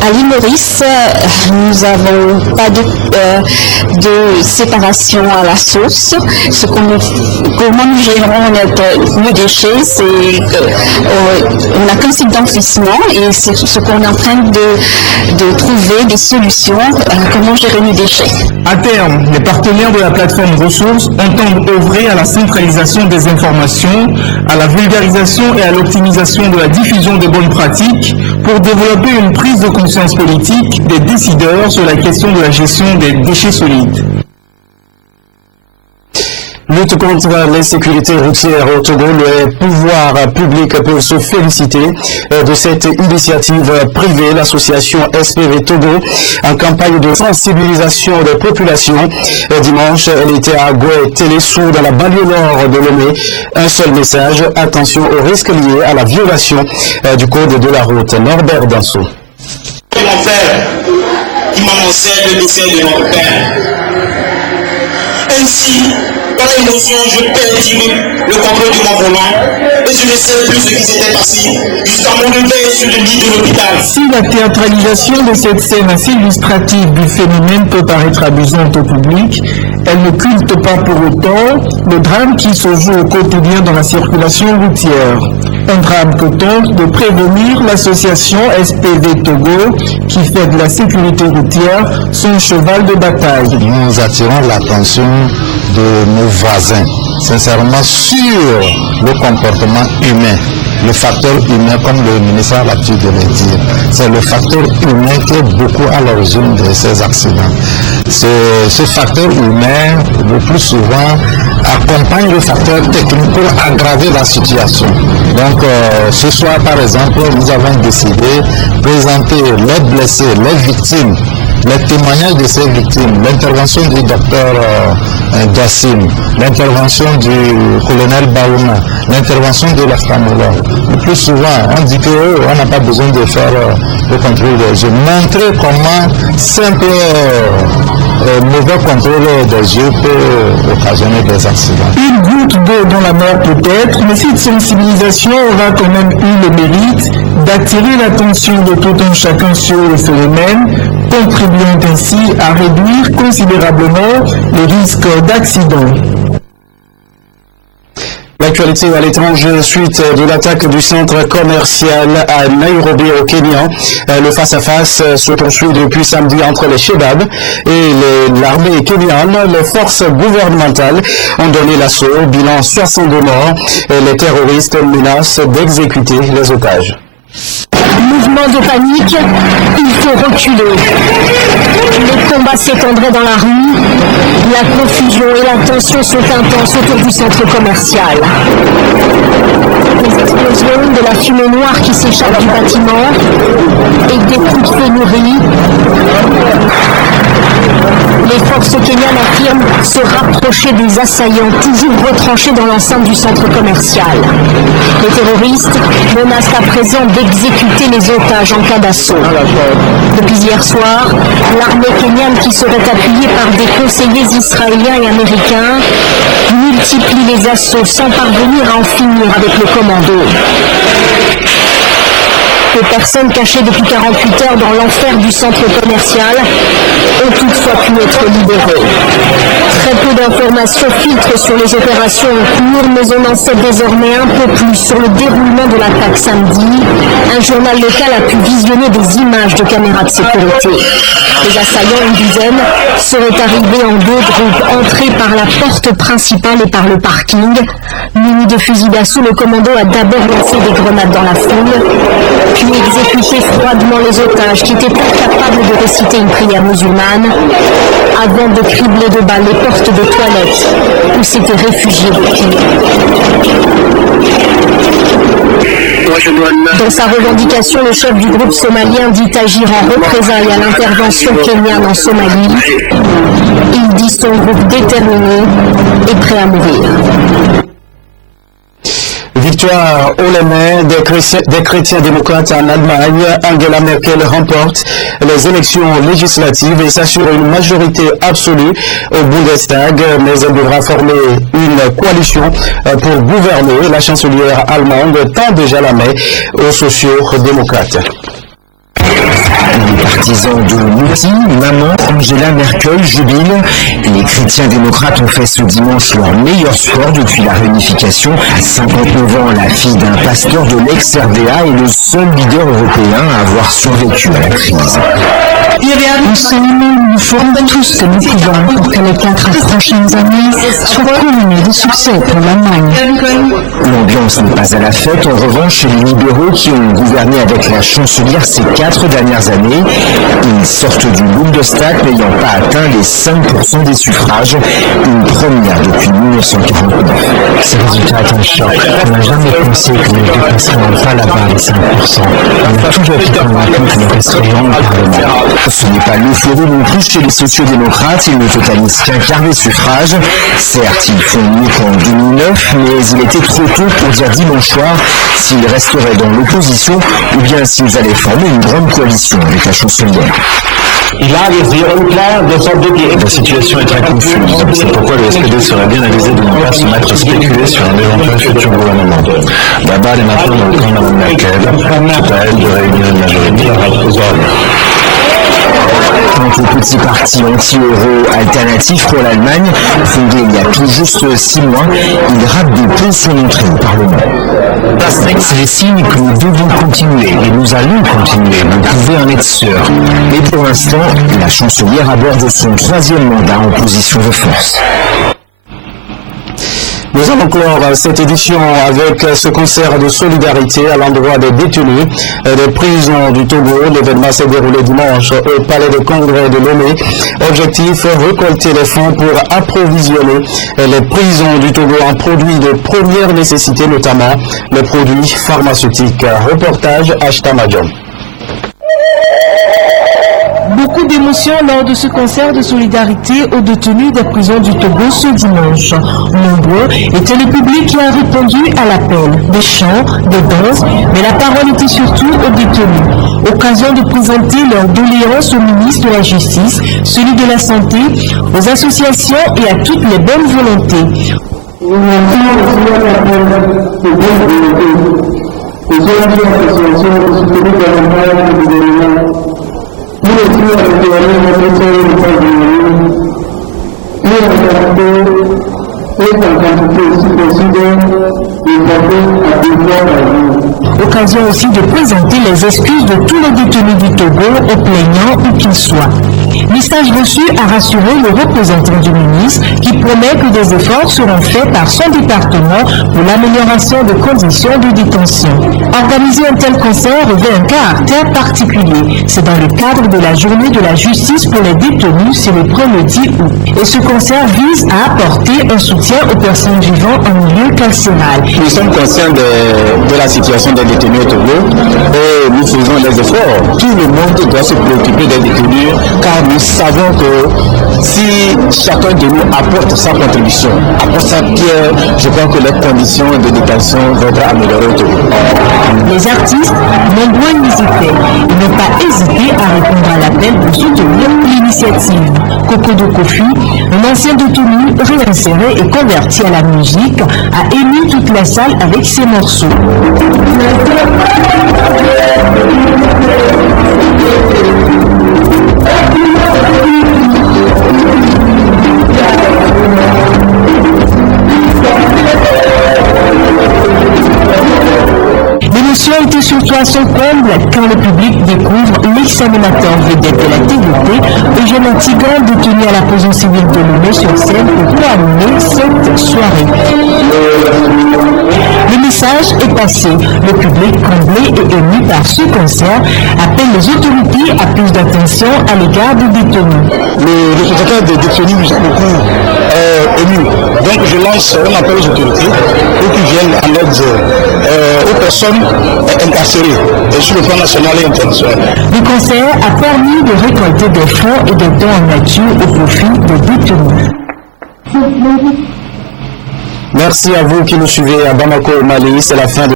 À l'île Maurice, nous n'avons pas de séparation à la source. Comment nous gérons nos déchets, c'est qu'on n'a qu'un site d'enfouissement et c'est ce qu'on est en train de trouver des solutions à comment gérer nos déchets. À terme, les partenaires de la plateforme Ressources entendent œuvrer à la centralisation des informations, à la vulgarisation et à l'optimisation de la diffusion des bonnes pratiques pour développer une prise de conscience politique des décideurs sur la question de la gestion des déchets solides. Lutte contre l'insécurité routière au Togo, les pouvoirs publics peuvent se féliciter de cette initiative privée. L'association SPV Togo, en campagne de sensibilisation des populations. Dimanche, elle était à Goué Télésou, dans la banlieue nord de Lomé. Un seul message, attention aux risques liés à la violation du code de la route. Norbert Danso. Mon frère, qui m'annonçait le décès de mon père. Ainsi, par l'émotion, je perds le contrôle de mon volant et je ne sais plus ce qui s'était passé jusqu'à mon lever sur le lit de l'hôpital. Si la théâtralisation de cette scène assez illustrative du phénomène peut paraître amusante au public, elle ne culte pas pour autant le drame qui se joue au quotidien dans la circulation routière. Un drame que tente de prévenir l'association SPV Togo qui fait de la sécurité routière son cheval de bataille. Nous attirons l'attention de nos voisins, sincèrement, sur le comportement humain. Le facteur humain, comme le ministre a l'habitude de le dire, c'est le facteur humain qui est beaucoup à l'origine de ces accidents. Ce facteur humain, le plus souvent, accompagne le facteur technique pour aggraver la situation. Donc, ce soir, par exemple, nous avons décidé de présenter les blessés, les victimes, les témoignages de ces victimes, l'intervention du docteur Dassim, l'intervention du colonel Baouna, l'intervention de l'ophtalmologue. Le plus souvent, on dit qu'on n'a pas besoin de faire le contrôle des yeux. Montrer comment simple mauvais contrôle des yeux peut occasionner des accidents. Une goutte d'eau dans la mer peut-être, mais cette sensibilisation aura quand même eu le mérite d'attirer l'attention de tout un chacun sur le phénomène, contribuant ainsi à réduire considérablement les risques d'accident. L'actualité à l'étranger, suite de l'attaque du centre commercial à Nairobi au Kenya. Le face-à-face se poursuit depuis samedi entre les Shebab et l'armée kenyane. Les forces gouvernementales ont donné l'assaut. Bilan 62 morts. Et les terroristes menacent d'exécuter les otages. Mouvement de panique, il faut reculer. Les combats s'étendraient dans la rue, la confusion et la tension sont intenses autour du centre commercial. Des explosions, de la fumée noire qui s'échappe du bâtiment et des coups de feu nourris. Les forces kenyanes affirment se rapprocher des assaillants, toujours retranchés dans l'enceinte du centre commercial. Les terroristes menacent à présent d'exécuter les otages en cas d'assaut. Depuis hier soir, l'armée kenyane, qui serait appuyée par des conseillers israéliens et américains, multiplie les assauts sans parvenir à en finir avec le commando. Les personnes cachées depuis 48 heures dans l'enfer du centre commercial ont toutefois pu être libérées. Très peu d'informations filtrent sur les opérations en cours, mais on en sait désormais un peu plus sur le déroulement de l'attaque samedi. Un journal local a pu visionner des images de caméras de sécurité. Les assaillants, une dizaine, seraient arrivés en deux groupes, entrés par la porte principale et par le parking. Muni de fusils d'assaut, le commando a d'abord lancé des grenades dans la foule, puis exécuté froidement les otages qui étaient incapables de réciter une prière musulmane, avant de cribler de balles les portes de toilettes où s'étaient réfugiés les clients. Dans sa revendication, le chef du groupe somalien dit agir en représailles à l'intervention kenyane en Somalie. Il dit son groupe déterminé et prêt à mourir. Victoire haut les mains des chrétiens démocrates en Allemagne. Angela Merkel remporte les élections législatives et s'assure une majorité absolue au Bundestag, mais elle devra former une coalition pour gouverner. La chancelière allemande tend déjà la main aux sociaux-démocrates. partisans de l'outil, maman Angela Merkel jubile. Les chrétiens démocrates ont fait ce dimanche leur meilleur score depuis la réunification. À 59 ans, la fille d'un pasteur de l'ex-RDA est le seul leader européen à avoir survécu à la crise. Nous ferons tout ce que nous pouvons pour que les 4 prochaines années soient couronnées de succès pour l'Allemagne. L'ambiance n'est pas à la fête, en revanche, chez les libéraux qui ont gouverné avec la chancelière ces 4 dernières années. Ils sortent du Bundestag n'ayant pas atteint les 5% des suffrages, une première depuis 1949. Ce résultat est un choc. On n'a jamais pensé que nous dépasserions pas la barre des 5%. On a toujours été convaincu que nous resterions au Parlement. Ce n'est pas l'euphorie non plus chez les sociaux-démocrates, ils ne totalisent qu'un quart des suffrages. Certes, ils font mieux qu'en 2009, mais il était trop tôt pour dire dimanche soir s'ils resteraient dans l'opposition ou bien s'ils allaient former une grande coalition avec la chancelière. La situation est très confuse. C'est pourquoi le SPD serait bien avisé de ne pas se mettre à spéculer sur un éventuel futur gouvernement. La balle est maintenant dans le camp de Mme Merkel. C'est à elle de réunir une majorité. Quant au petit parti anti-euro alternatif pour l'Allemagne, fondé il y a tout juste 6 mois, il rate de peu son entrée au Parlement. C'est le signe que nous devons continuer, et nous allons continuer, vous pouvez en être sûr. Mais pour l'instant, la chancelière aborde son 3e mandat en position de force. Nous allons clore cette édition avec ce concert de solidarité à l'endroit des détenus des prisons du Togo. L'événement s'est déroulé dimanche au Palais de Congrès de Lomé. Objectif, récolter les fonds pour approvisionner les prisons du Togo en produits de première nécessité, notamment les produits pharmaceutiques. Reportage Ashta Madjom. Beaucoup d'émotions lors de ce concert de solidarité aux détenus des prisons du Togo ce dimanche. Nombreux était le public qui a répondu à l'appel. Des chants, des danses, mais la parole était surtout aux détenus. Occasion de présenter leur doléances au ministre de la Justice, celui de la Santé, aux associations et à toutes les bonnes volontés. Occasion aussi de présenter les excuses de tous les détenus du Togo, aux plaignants où qu'ils soient. Message reçu a rassuré le représentant du ministre qui promet que des efforts seront faits par son département pour l'amélioration des conditions de détention. Organiser un tel concert revêt un caractère particulier. C'est dans le cadre de la journée de la justice pour les détenus célébrée le 10 août. Et ce concert vise à apporter un soutien aux personnes vivant en milieu carcéral. Nous sommes conscients de la situation des détenus au Togo et nous faisons des efforts. Tout le monde doit se préoccuper des détenus car nous savons que si chacun de nous apporte sa contribution, apporte sa pierre, je crois que les conditions de détention vont être améliorées au Togo. Les artistes, nombreux n'hésitaient. Ils n'ont pas hésité à répondre à l'appel pour soutenir l'initiative. Coco de Kofi, un ancien détenu réinséré et converti à la musique, a ému toute la salle avec ses morceaux. L'émotion était surtout à son comble quand le public découvre l'examinateur vedette de la TVT, Eugène Antigan, détenu à la prison civile de Lomé sur scène pour animer cette soirée. Le message est passé. Le public, comblé et ému par ce concert, appelle les autorités à plus d'attention à l'égard des détenus. Le représentant des détenus nous a beaucoup ému. Donc je lance un appel aux autorités pour qu'ils viennent en aide aux personnes incarcérées sur le plan national et international. Le concert a permis de récolter des fonds et des dons en nature au profit des détenus. Merci à vous qui nous suivez à Bamako, au Mali. C'est la fin de